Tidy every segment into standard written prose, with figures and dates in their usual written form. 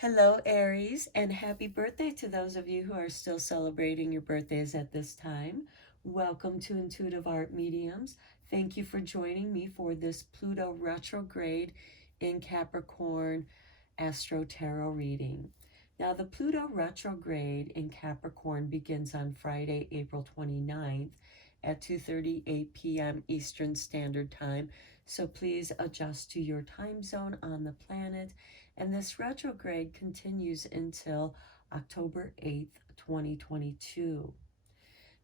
Hello, Aries, and happy birthday to those of you who are still celebrating your birthdays at this time. Welcome to Intuitive Art Mediums. Thank you for joining me for this Pluto Retrograde in Capricorn Astro-Tarot reading. Now, the Pluto Retrograde in Capricorn begins on Friday, April 29th at 2:38 p.m. Eastern Standard Time, so please adjust to your time zone on the planet. And this retrograde continues until October 8th, 2022.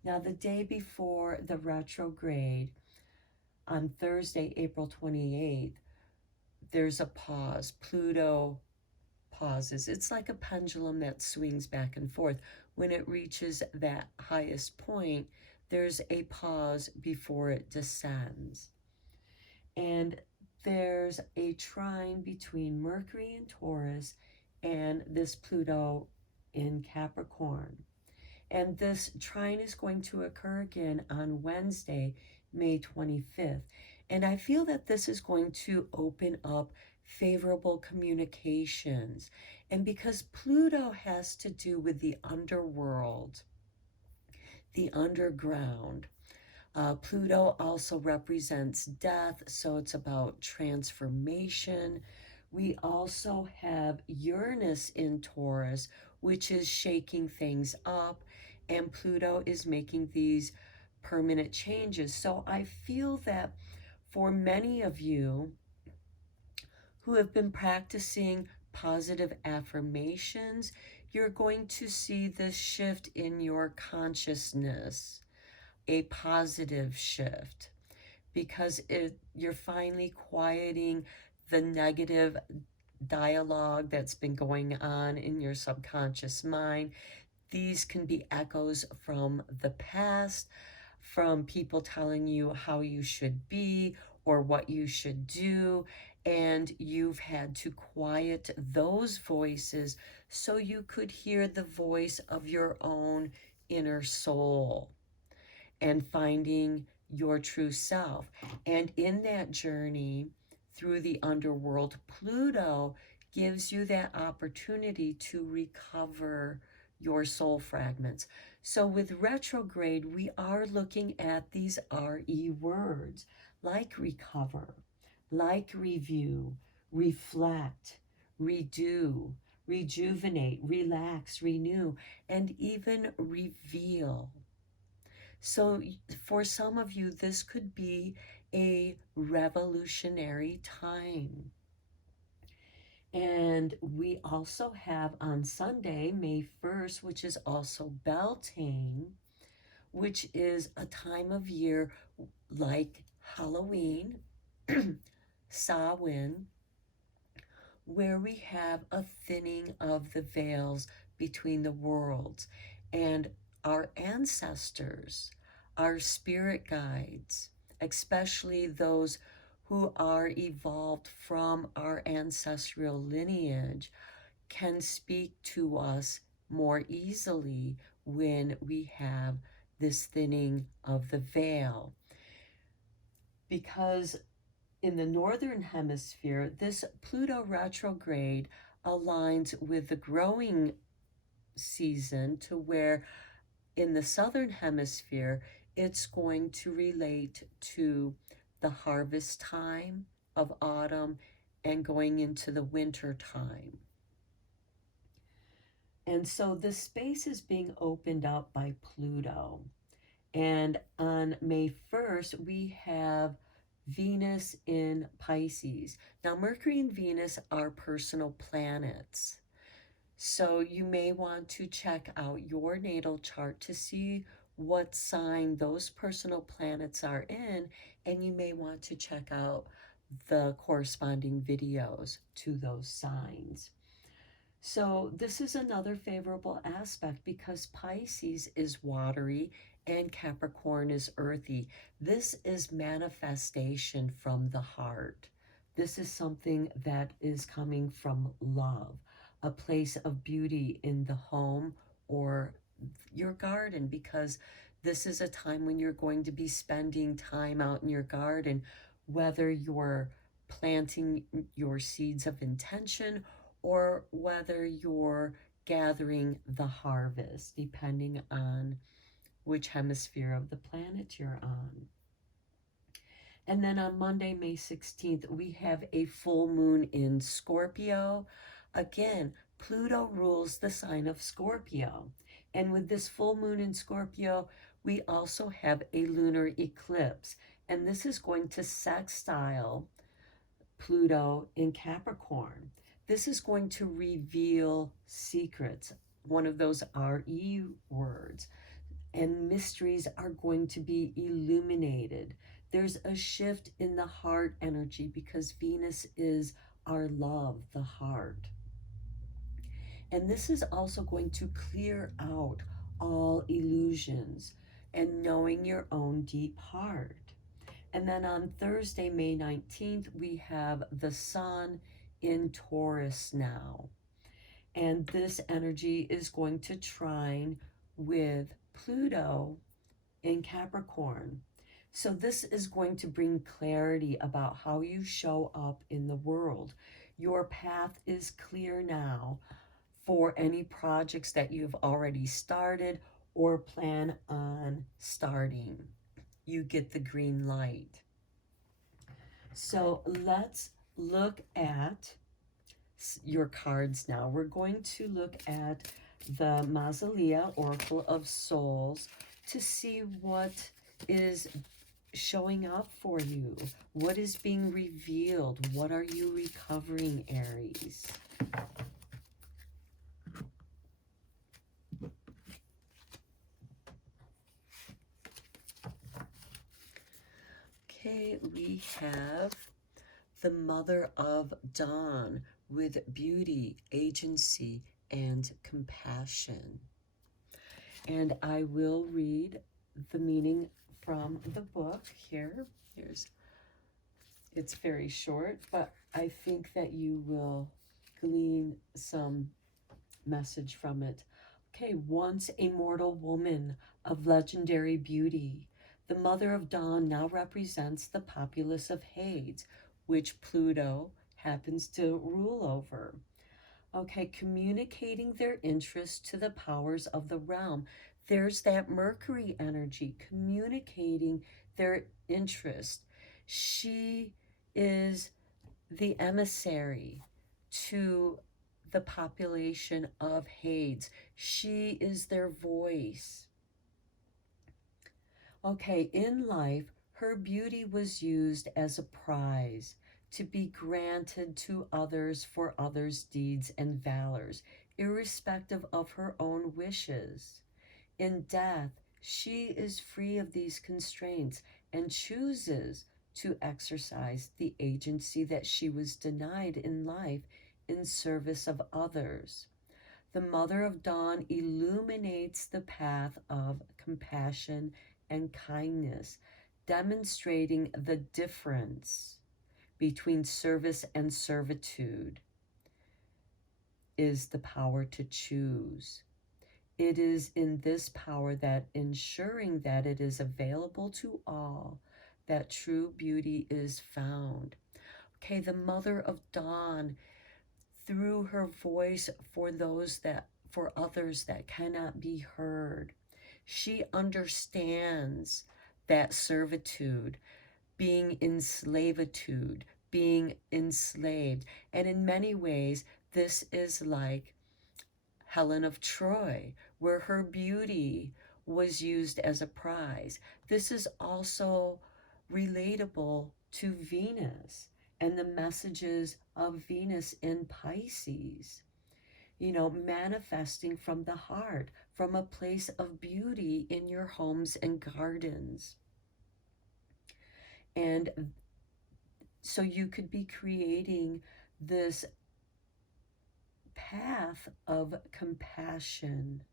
Now, the day before the retrograde, on Thursday, April 28th, there's a pause. Pluto pauses. It's like a pendulum that swings back and forth. When it reaches that highest point, there's a pause before it descends. And there's a trine between Mercury in Taurus and this Pluto in Capricorn. And this trine is going to occur again on Wednesday, May 25th. And I feel that this is going to open up favorable communications. And because Pluto has to do with the underworld, the underground, Pluto also represents death, so it's about transformation. We also have Uranus in Taurus, which is shaking things up, and Pluto is making these permanent changes. So I feel that for many of you who have been practicing positive affirmations, you're going to see this shift in your consciousness, a positive shift, because you're finally quieting the negative dialogue that's been going on in your subconscious mind. These can be echoes from the past, from people telling you how you should be or what you should do, and you've had to quiet those voices so you could hear the voice of your own inner soul and finding your true self. And in that journey through the underworld, Pluto gives you that opportunity to recover your soul fragments. So with retrograde, we are looking at these RE words like recover, like review, reflect, redo, rejuvenate, relax, renew, and even reveal. So for some of you, this could be a revolutionary time. And we also have on Sunday, May 1st, which is also Beltane, which is a time of year like Halloween, Samhain, where we have a thinning of the veils between the worlds. And our ancestors, our spirit guides, especially those who are evolved from our ancestral lineage, can speak to us more easily when we have this thinning of the veil. Because in the northern hemisphere, this Pluto retrograde aligns with the growing season, to where in the southern hemisphere, it's going to relate to the harvest time of autumn and going into the winter time. And so this space is being opened up by Pluto. And on May 1st, we have Venus in Pisces. Now, Mercury and Venus are personal planets. So you may want to check out your natal chart to see what sign those personal planets are in, and you may want to check out the corresponding videos to those signs. So this is another favorable aspect because Pisces is watery and Capricorn is earthy. This is manifestation from the heart. This is something that is coming from love, a place of beauty in the home or your garden, because this is a time when you're going to be spending time out in your garden, whether you're planting your seeds of intention or whether you're gathering the harvest, depending on which hemisphere of the planet you're on. And then on Monday, May 16th, we have a full moon in Scorpio. Again, Pluto rules the sign of Scorpio. And with this full moon in Scorpio, we also have a lunar eclipse. And this is going to sextile Pluto in Capricorn. This is going to reveal secrets, one of those RE words, and mysteries are going to be illuminated. There's a shift in the heart energy because Venus is our love, the heart. And this is also going to clear out all illusions and knowing your own deep heart. And then on Thursday, May 19th, we have the Sun in Taurus now. And this energy is going to trine with Pluto in Capricorn. So this is going to bring clarity about how you show up in the world. Your path is clear now for any projects that you've already started or plan on starting. You get the green light. So let's look at your cards now. We're going to look at the Mausoleum Oracle of Souls to see what is showing up for you. What is being revealed? What are you recovering, Aries? Okay, we have the Mother of Dawn with beauty, agency, and compassion. And I will read the meaning from the book here. It's very short, but I think that you will glean some message from it. Okay, once a mortal woman of legendary beauty, the Mother of Dawn now represents the populace of Hades, which Pluto happens to rule over. Okay, communicating their interest to the powers of the realm. There's that Mercury energy, communicating their interest. She is the emissary to the population of Hades. She is their voice. Okay, in life, her beauty was used as a prize to be granted to others for others' deeds and valors, irrespective of her own wishes. In death, she is free of these constraints and chooses to exercise the agency that she was denied in life in service of others. The Mother of Dawn illuminates the path of compassion and kindness, demonstrating the difference between service and servitude is the power to choose. It is in this power that ensuring that it is available to all, that true beauty is found. Okay, the Mother of Dawn, through her voice for others that cannot be heard, she understands that servitude, being in slavitude, being enslaved. And in many ways, this is like Helen of Troy, where her beauty was used as a prize. This is also relatable to Venus and the messages of Venus in Pisces. You know, manifesting from the heart, from a place of beauty in your homes and gardens. And so you could be creating this path of compassion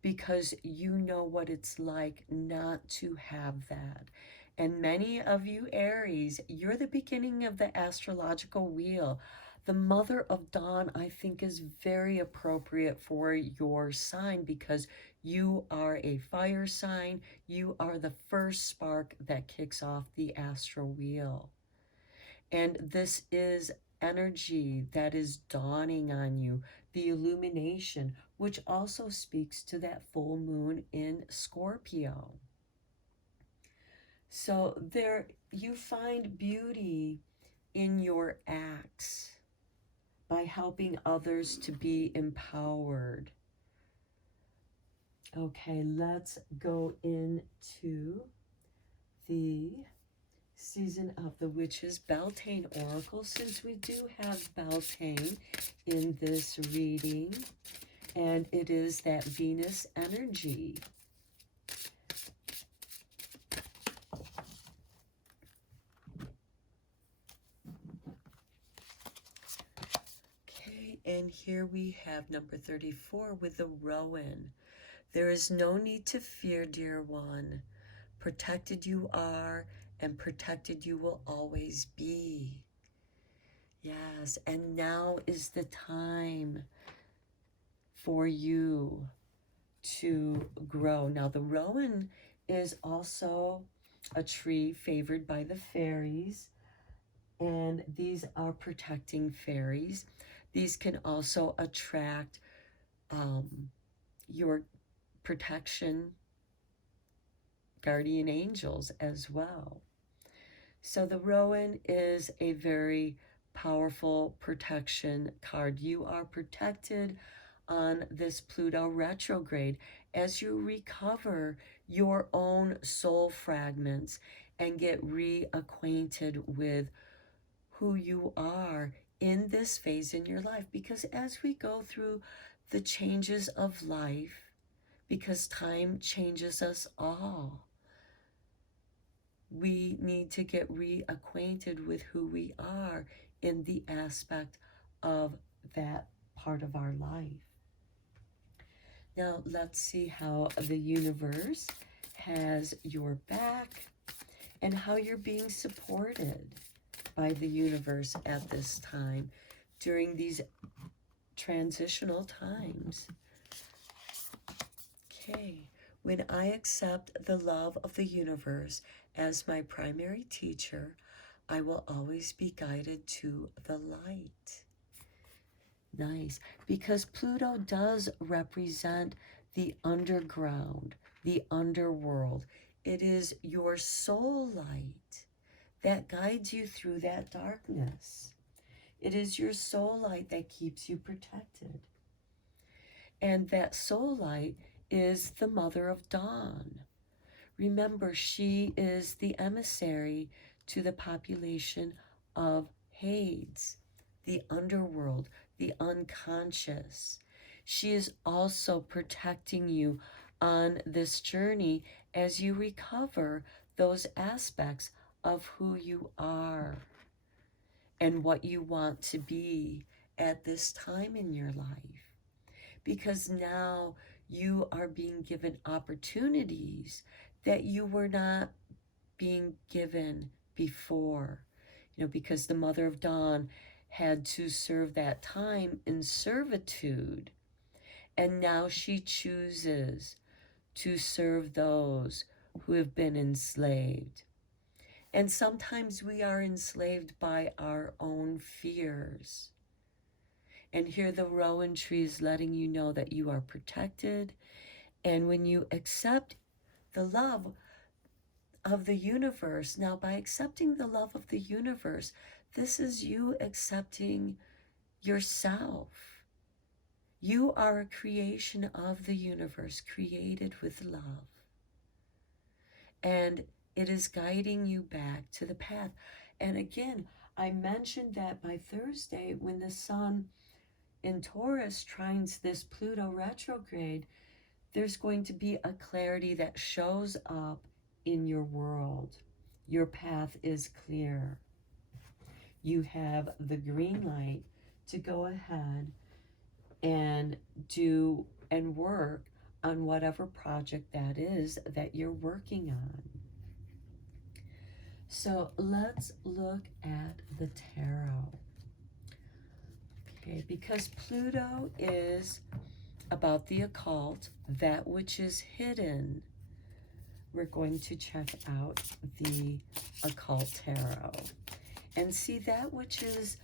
because you know what it's like not to have that. And many of you Aries, you're the beginning of the astrological wheel. The Mother of Dawn, I think, is very appropriate for your sign because you are a fire sign. You are the first spark that kicks off the astral wheel. And this is energy that is dawning on you, the illumination, which also speaks to that full moon in Scorpio. So there you find beauty in your acts by helping others to be empowered. Okay, let's go into the Season of the Witches Beltane Oracle, since we do have Beltane in this reading, and it is that Venus energy. Okay, and here we have number 34 with the Rowan. There is no need to fear, dear one. Protected you are, and protected you will always be. Yes, and now is the time for you to grow. Now, the rowan is also a tree favored by the fairies, and these are protecting fairies. These can also attract your protection guardian angels as well. So the rowan is a very powerful protection card. You are protected on this Pluto retrograde as you recover your own soul fragments and get reacquainted with who you are in this phase in your life. Because as we go through the changes of life, because time changes us all, we need to get reacquainted with who we are in the aspect of that part of our life. Now, let's see how the universe has your back and how you're being supported by the universe at this time during these transitional times. Okay, when I accept the love of the universe as my primary teacher, I will always be guided to the light. Nice, because Pluto does represent the underground, the underworld. It is your soul light that guides you through that darkness. It is your soul light that keeps you protected. And that soul light is the mother of dawn. Remember, she is the emissary to the population of Hades, the underworld, the unconscious. She is also protecting you on this journey as you recover those aspects of who you are and what you want to be at this time in your life. Because now you are being given opportunities that you were not being given before. Because the Mother of Dawn had to serve that time in servitude. And now she chooses to serve those who have been enslaved. And sometimes we are enslaved by our own fears. And here the rowan tree is letting you know that you are protected. And when you accept the love of the universe, now by accepting the love of the universe, this is you accepting yourself. You are a creation of the universe, created with love. And it is guiding you back to the path. And again, I mentioned that by Thursday, when the sun in Taurus trines this Pluto retrograde, there's going to be a clarity that shows up in your world. Your path is clear. You have the green light to go ahead and do and work on whatever project that is that you're working on. So let's look at the tarot. Okay, because Pluto is about the occult, that which is hidden, we're going to check out the occult tarot and see that which is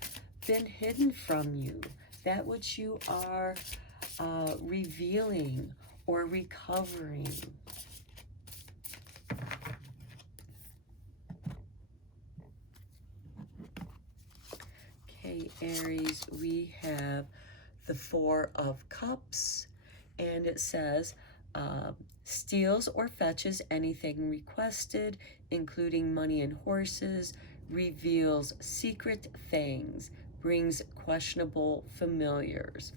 been hidden from you, that which you are revealing or recovering. Okay, Aries, we have the Four of Cups, and it says, steals or fetches anything requested, including money and horses, reveals secret things, brings questionable familiars.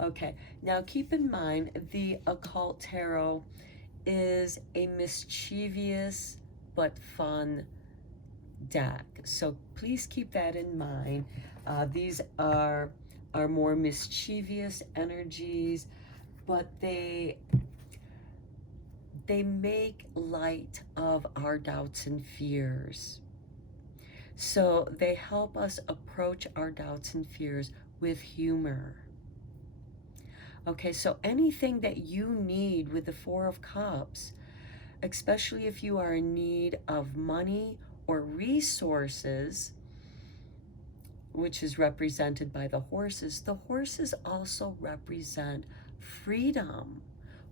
Okay, now keep in mind the occult tarot is a mischievous but fun deck. So please keep that in mind. These are more mischievous energies, but they make light of our doubts and fears. So they help us approach our doubts and fears with humor. Okay, so anything that you need with the Four of Cups, especially if you are in need of money or resources, which is represented by the horses also represent freedom,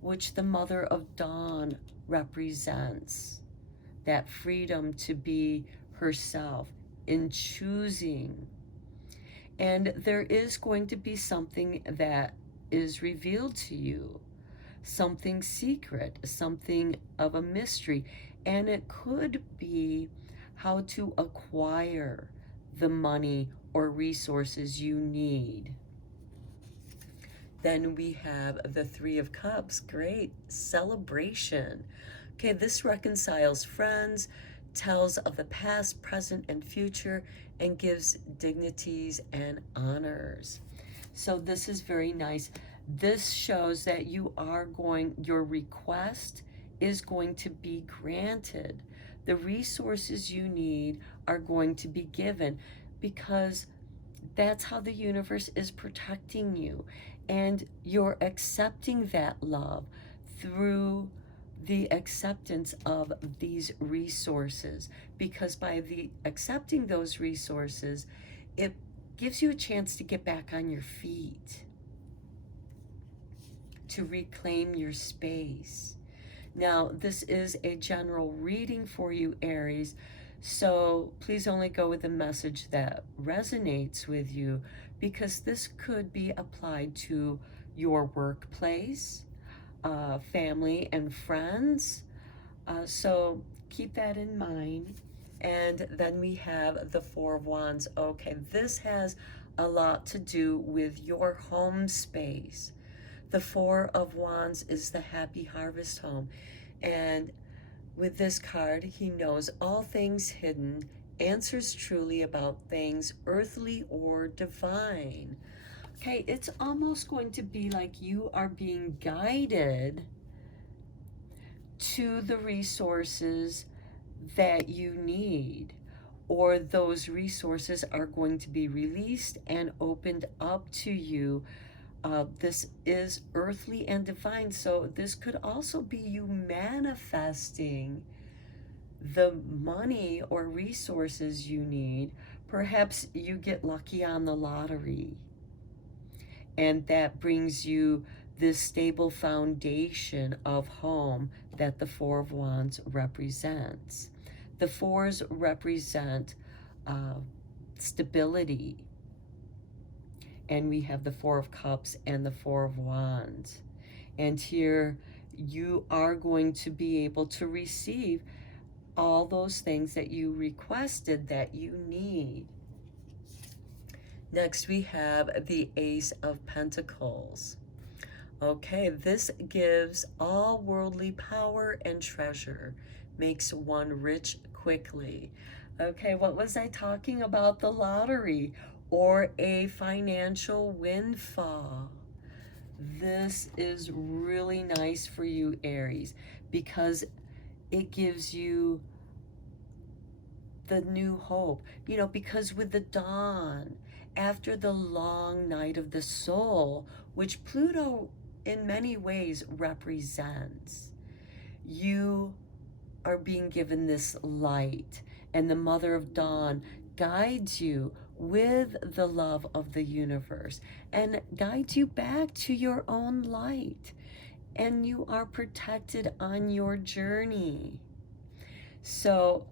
which the Mother of Dawn represents. That freedom to be herself in choosing. And there is going to be something that is revealed to you, something secret, something of a mystery, and it could be how to acquire the money or resources you need. Then we have the Three of Cups. Great celebration. Okay, this reconciles friends, tells of the past, present, and future, and gives dignities and honors. So this is very nice. This shows that your request is going to be granted. The resources you need are going to be given, because that's how the universe is protecting you. And you're accepting that love through the acceptance of these resources, because by the accepting those resources, it gives you a chance to get back on your feet, to reclaim your space. Now, this is a general reading for you, Aries, so please only go with the message that resonates with you, because this could be applied to your workplace, family, and friends. So keep that in mind. And then we have the Four of Wands. Okay, this has a lot to do with your home space. The Four of Wands is the happy harvest home. And with this card, he knows all things hidden, answers truly about things earthly or divine. Okay, it's almost going to be like you are being guided to the resources that you need, or those resources are going to be released and opened up to you. This is earthly and divine, so this could also be you manifesting the money or resources you need. Perhaps you get lucky on the lottery, and that brings you this stable foundation of home that the Four of Wands represents. The fours represent stability, and we have the Four of Cups and the Four of Wands. And here you are going to be able to receive all those things that you requested that you need. Next, we have the Ace of Pentacles. Okay, this gives all worldly power and treasure, makes one rich quickly. Okay, what was I talking about? The lottery or a financial windfall. This is really nice for you, Aries, because it gives you the new hope. You know, because with the dawn, after the long night of the soul, which Pluto in many ways represents, you are being given this light, and the Mother of Dawn guides you with the love of the universe and guides you back to your own light. And you are protected on your journey. So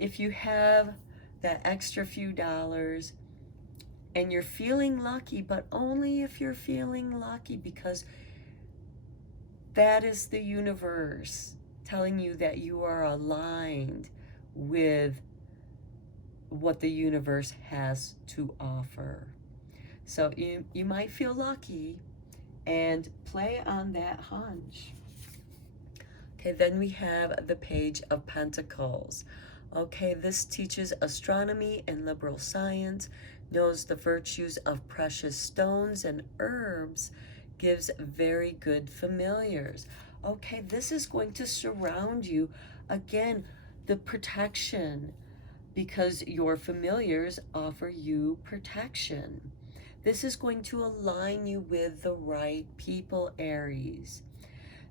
if you have that extra few dollars and you're feeling lucky, but only if you're feeling lucky, because that is the universe telling you that you are aligned with what the universe has to offer. So you might feel lucky and play on that hunch. Okay, then we have the Page of Pentacles. Okay, this teaches astronomy and liberal science, knows the virtues of precious stones and herbs, gives very good familiars. Okay, this is going to surround you. Again, the protection, because your familiars offer you protection. This is going to align you with the right people, Aries.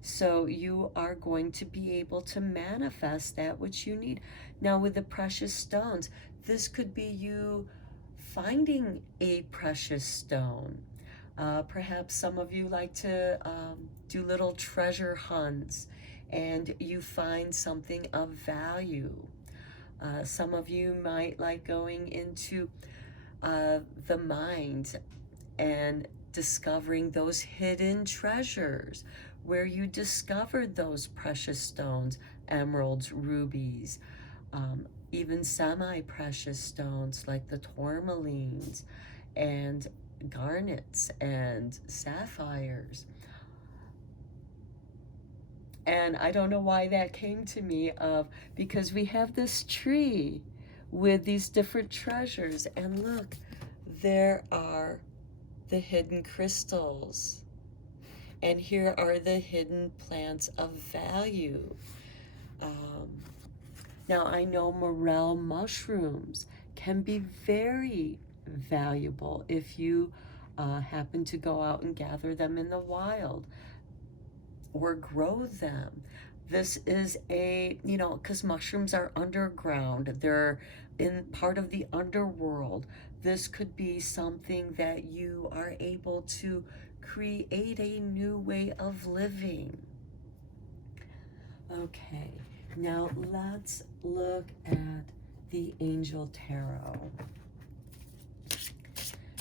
So you are going to be able to manifest that which you need. Now with the precious stones, this could be you finding a precious stone. Perhaps some of you like to do little treasure hunts and you find something of value. Some of you might like going into the mines and discovering those hidden treasures where you discovered those precious stones, emeralds, rubies, even semi-precious stones like the tourmalines and garnets and sapphires. And I don't know why that came to me, because we have this tree with these different treasures, and look, there are the hidden crystals, and here are the hidden plants of value. Now I know morel mushrooms can be very valuable if you happen to go out and gather them in the wild or grow them. This is because mushrooms are underground, they're in part of the underworld. This could be something that you are able to create a new way of living. Okay, now let's look at the Angel Tarot,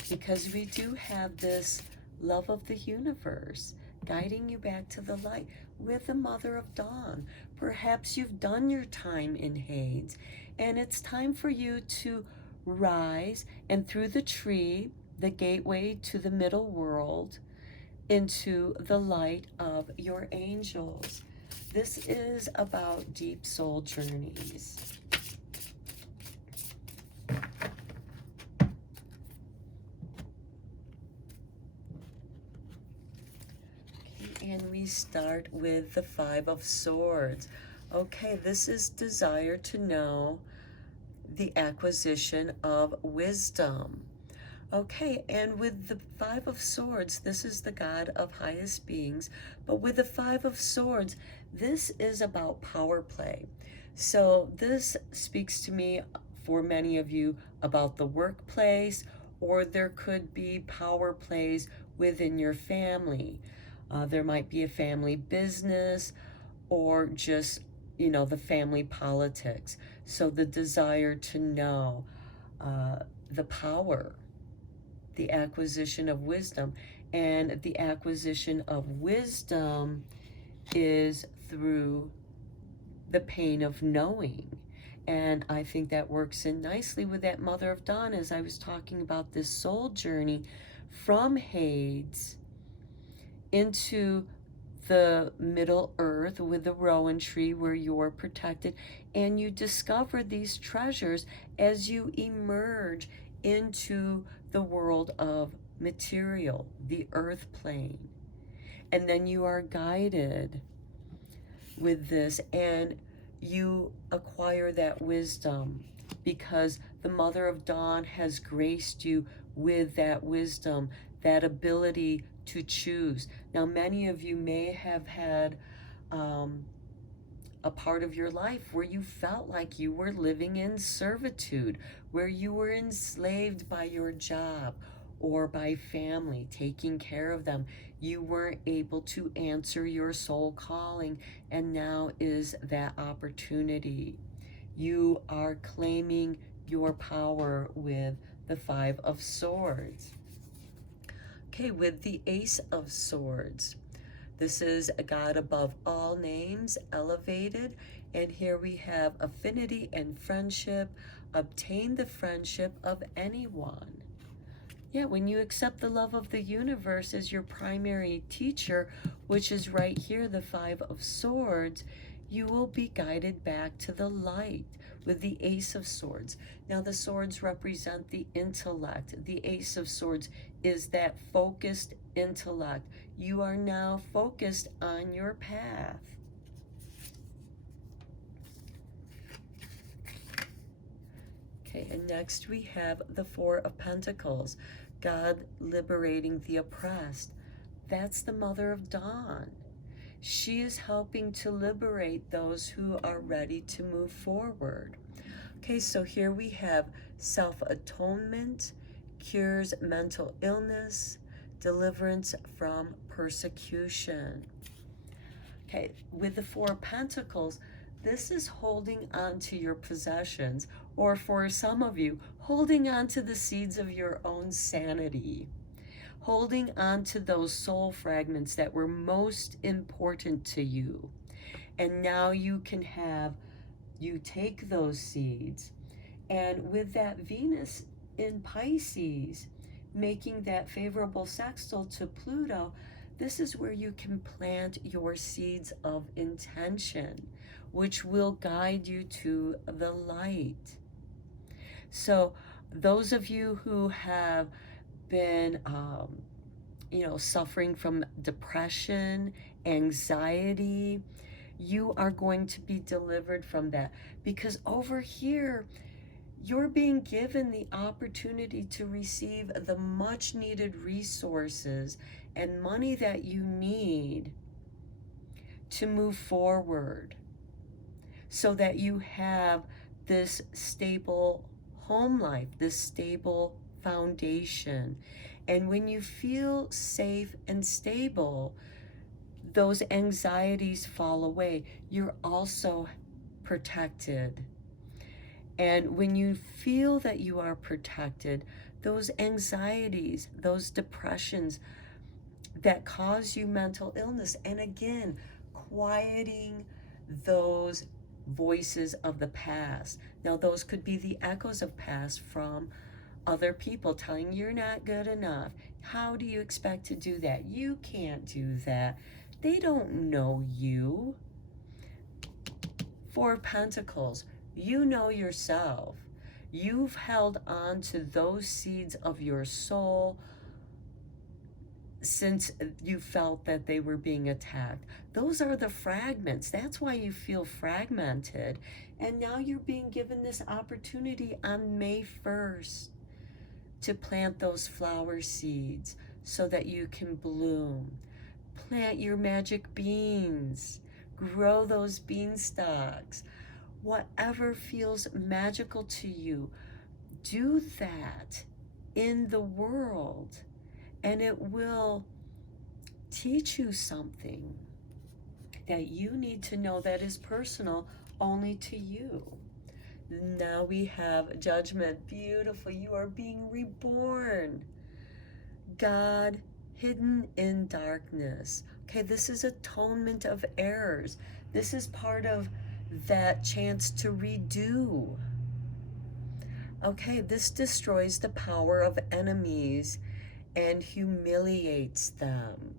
because we do have this love of the universe guiding you back to the light with the Mother of Dawn. Perhaps you've done your time in Hades and it's time for you to rise and through the tree, the gateway to the middle world, into the light of your angels. This is about deep soul journeys. And we start with the Five of Swords. Okay, this is desire to know, the acquisition of wisdom. Okay, and with the Five of Swords, this is the God of highest beings. But with the Five of Swords, this is about power play. So this speaks to me, for many of you, about the workplace, or there could be power plays within your family. There might be a family business or just, the family politics. So the desire to know, the power, the acquisition of wisdom. And the acquisition of wisdom is through the pain of knowing. And I think that works in nicely with that Mother of Dawn, as I was talking about this soul journey from Hades into the Middle Earth with the Rowan tree where you're protected, and you discover these treasures as you emerge into the world of material, the earth plane. And then you are guided with this and you acquire that wisdom because the Mother of Dawn has graced you with that wisdom, that ability to choose. Now, many of you may have had a part of your life where you felt like you were living in servitude, where you were enslaved by your job or by family, taking care of them. You weren't able to answer your soul calling, and now is that opportunity. You are claiming your power with the Five of Swords. Okay, with the Ace of Swords. This is a God above all names, elevated. And here we have affinity and friendship. Obtain the friendship of anyone. Yeah, when you accept the love of the universe as your primary teacher, which is right here, the Five of Swords, you will be guided back to the light with the Ace of Swords. Now, the swords represent the intellect. The Ace of Swords is that focused intellect. You are now focused on your path. Okay, and next we have the Four of Pentacles, God liberating the oppressed. That's the Mother of Dawn. She is helping to liberate those who are ready to move forward. Okay, so here we have self-atonement, cures mental illness, deliverance from persecution. Okay, with the Four of Pentacles, this is holding on to your possessions, or for some of you, holding on to the seeds of your own sanity, holding on to those soul fragments that were most important to you. And now you take those seeds, and with that Venus in Pisces, making that favorable sextile to Pluto, this is where you can plant your seeds of intention, which will guide you to the light. So those of you who have been, suffering from depression, anxiety, you are going to be delivered from that, because over here, you're being given the opportunity to receive the much needed resources and money that you need to move forward, so that you have this stable home life, this stable foundation. And when you feel safe and stable, those anxieties fall away. You're also protected. And when you feel that you are protected, those anxieties, those depressions that cause you mental illness, and again, quieting those voices of the past. Now, those could be the echoes of past from other people telling you you're not good enough. How do you expect to do that? You can't do that. They don't know you. Four of Pentacles, you know yourself. You've held on to those seeds of your soul since you felt that they were being attacked. Those are the fragments. That's why you feel fragmented. And now you're being given this opportunity on May 1st to plant those flower seeds so that you can bloom. Plant your magic beans. Grow those beanstalks. Whatever feels magical to you, do that in the world, and it will teach you something that you need to know that is personal only to you. Now we have Judgment. Beautiful. You are being reborn. God hidden in darkness. Okay, this is atonement of errors. This is part of that chance to redo. Okay, this destroys the power of enemies and humiliates them.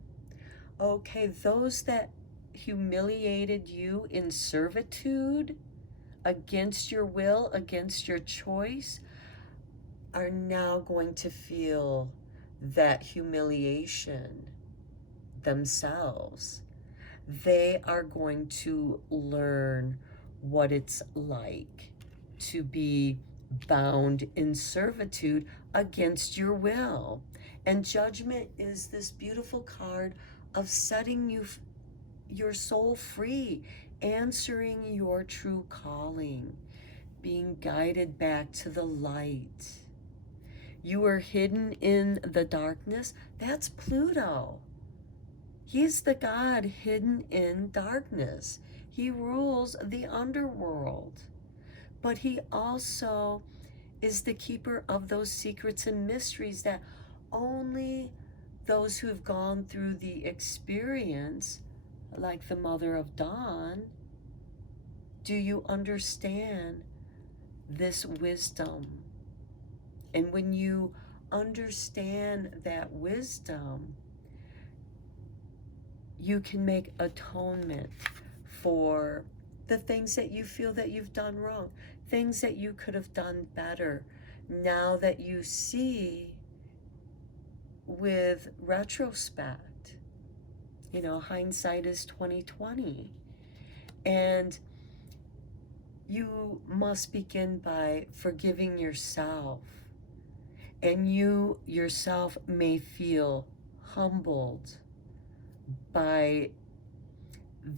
Okay, those that humiliated you in servitude, against your will, against your choice, are now going to feel that humiliation themselves. They are going to learn what it's like to be bound in servitude against your will. And Judgment is this beautiful card of setting your soul free answering your true calling, being guided back to the light. You are hidden in the darkness. That's Pluto. He's the god hidden in darkness. He rules the underworld. But he also is the keeper of those secrets and mysteries that only those who have gone through the experience, like the Mother of Dawn, do you understand this wisdom. And when you understand that wisdom, you can make atonement for the things that you feel that you've done wrong, things that you could have done better. Now that you see with retrospect, you know, hindsight is 2020. And you must begin by forgiving yourself. And you yourself may feel humbled by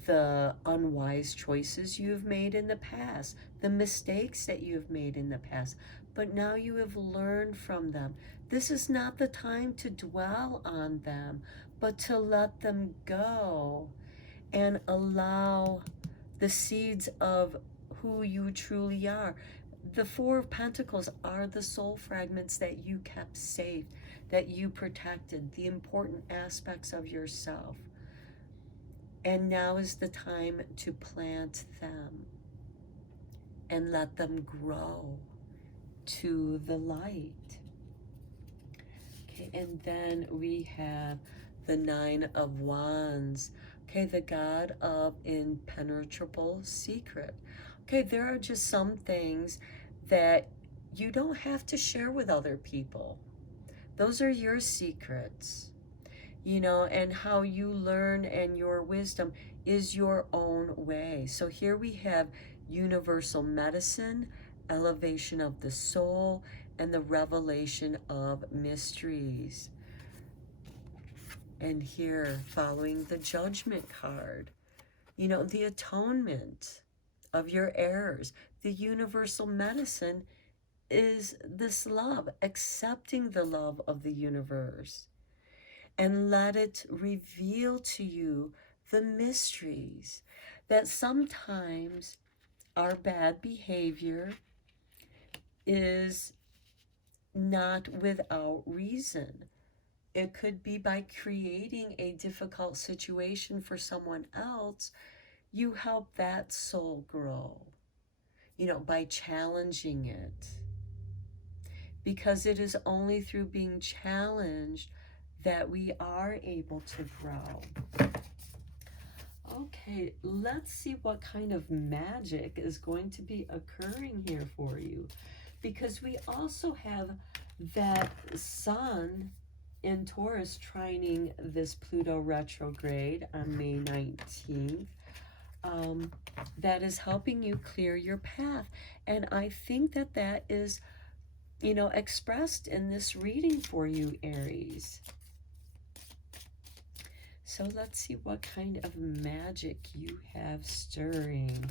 the unwise choices you've made in the past, the mistakes that you've made in the past, but now you have learned from them. This is not the time to dwell on them, but to let them go and allow the seeds of who you truly are. The Four of Pentacles are the soul fragments that you kept safe, that you protected, the important aspects of yourself. And now is the time to plant them and let them grow to the light. Okay, and then we have the Nine of Wands. Okay, the god of impenetrable secret. Okay, there are just some things that you don't have to share with other people. Those are your secrets. You know, and how you learn and your wisdom is your own way. So here we have universal medicine, elevation of the soul, and the revelation of mysteries. And here, following the judgment card, you know, the atonement of your errors. The universal medicine is this love, accepting the love of the universe. And let it reveal to you the mysteries that sometimes our bad behavior is not without reason. It could be by creating a difficult situation for someone else, you help that soul grow, you know, by challenging it. Because it is only through being challenged that we are able to grow. Okay, let's see what kind of magic is going to be occurring here for you. Because we also have that Sun in Taurus trining this Pluto retrograde on May 19th. That is helping you clear your path. And I think that that is, you know, expressed in this reading for you, Aries. So let's see what kind of magic you have stirring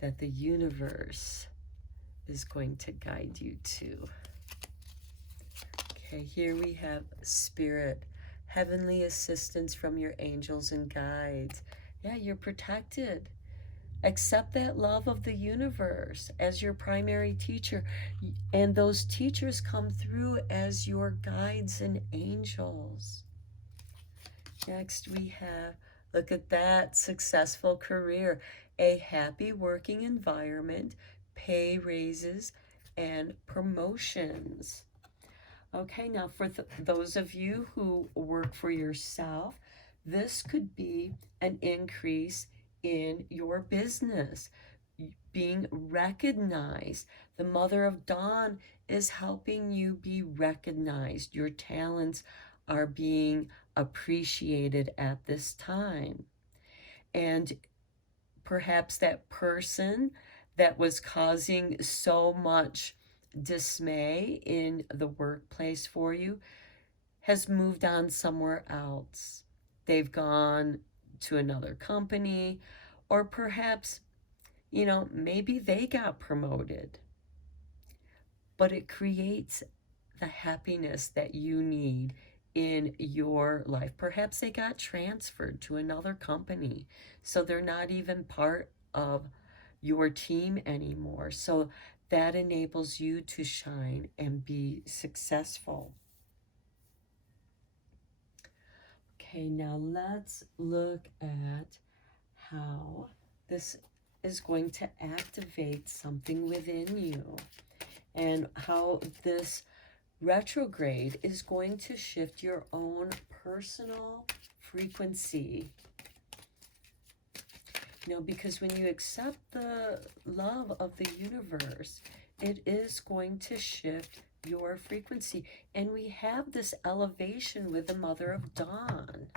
that the universe is going to guide you to. Okay, here we have spirit, heavenly assistance from your angels and guides. Yeah, you're protected. Accept that love of the universe as your primary teacher. And those teachers come through as your guides and angels. Next we have, look at that, successful career, a happy working environment, pay raises, and promotions. Okay, now for those of you who work for yourself, this could be an increase in your business, being recognized. The Mother of Dawn is helping you be recognized. Your talents are being appreciated at this time. And perhaps that person that was causing so much dismay in the workplace for you has moved on somewhere else. They've gone to another company, Or perhaps, maybe they got promoted, but it creates the happiness that you need in your life. Perhaps they got transferred to another company, so they're not even part of your team anymore. So that enables you to shine and be successful. Okay, now let's look at how this is going to activate something within you, and how this retrograde is going to shift your own personal frequency. Because when you accept the love of the universe, it is going to shift your frequency. And we have this elevation with the Mother of Dawn.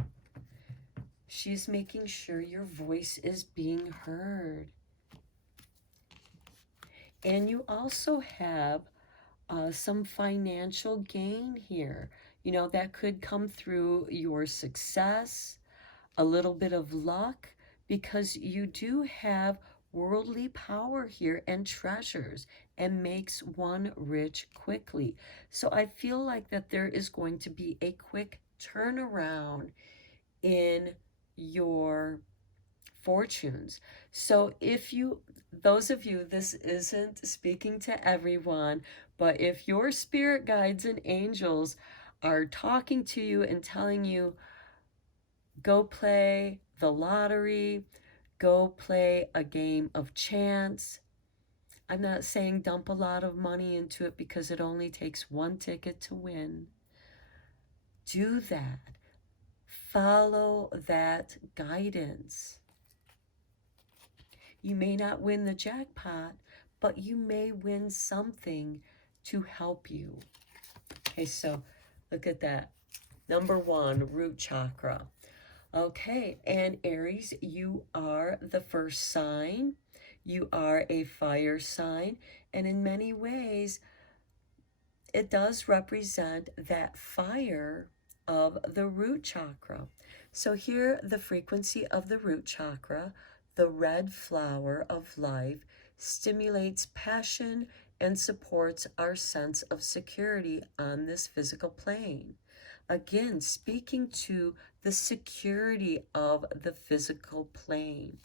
She's making sure your voice is being heard. And you also have some financial gain here. That could come through your success, a little bit of luck, because you do have worldly power here and treasures, and makes one rich quickly. So I feel like that there is going to be a quick turnaround in your fortunes. So those of you, this isn't speaking to everyone, but if your spirit guides and angels are talking to you and telling you, go play the lottery, go play a game of chance. I'm not saying dump a lot of money into it, because it only takes one ticket to win. Do that. Follow that guidance. You may not win the jackpot, but you may win something to help you. Okay, so look at that. Number 1, root chakra. Okay, and Aries, you are the first sign. You are a fire sign, and in many ways, it does represent that fire of the root chakra. So here, the frequency of the root chakra, the red flower of life, stimulates passion and supports our sense of security on this physical plane. Again, speaking to the security of the physical plane,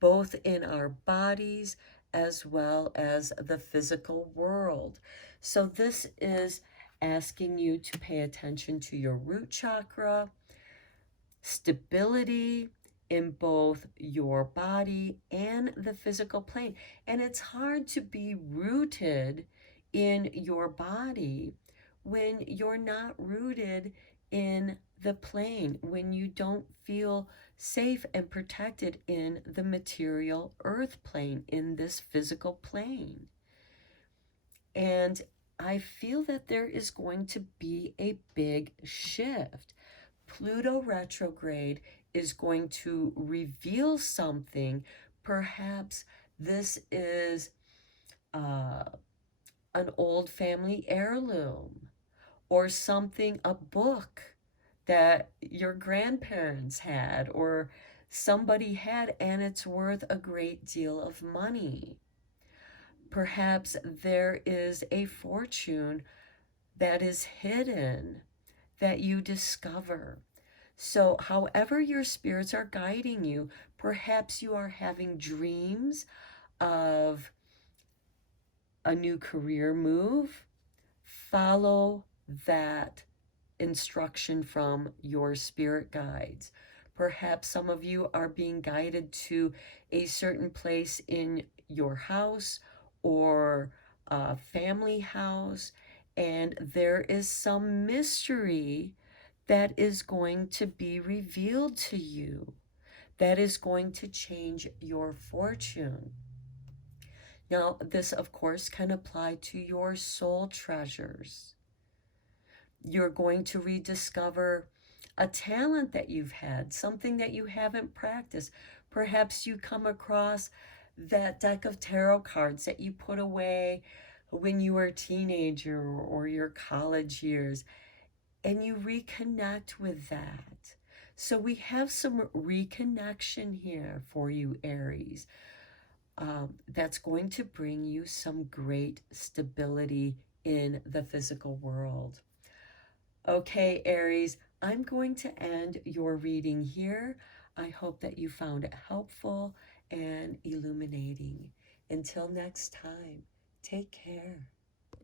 both in our bodies as well as the physical world. So this is asking you to pay attention to your root chakra, stability in both your body and the physical plane. And it's hard to be rooted in your body when you're not rooted in the plane, when you don't feel safe and protected in the material earth plane, in this physical plane. And I feel that there is going to be a big shift. Pluto retrograde is going to reveal something. Perhaps this is an old family heirloom, or something, a book that your grandparents had or somebody had, and it's worth a great deal of money. Perhaps there is a fortune that is hidden that you discover. So however your spirits are guiding you, perhaps you are having dreams of a new career move. Follow that instruction from your spirit guides. Perhaps some of you are being guided to a certain place in your house or a family house, and there is some mystery that is going to be revealed to you that is going to change your fortune. Now, this, of course, can apply to your soul treasures. You're going to rediscover a talent that you've had, something that you haven't practiced. Perhaps you come across that deck of tarot cards that you put away when you were a teenager or your college years, and you reconnect with that. So we have some reconnection here for you, Aries. That's going to bring you some great stability in the physical world. Okay, Aries, I'm going to end your reading here. I hope that you found it helpful and illuminating. Until next time, take care.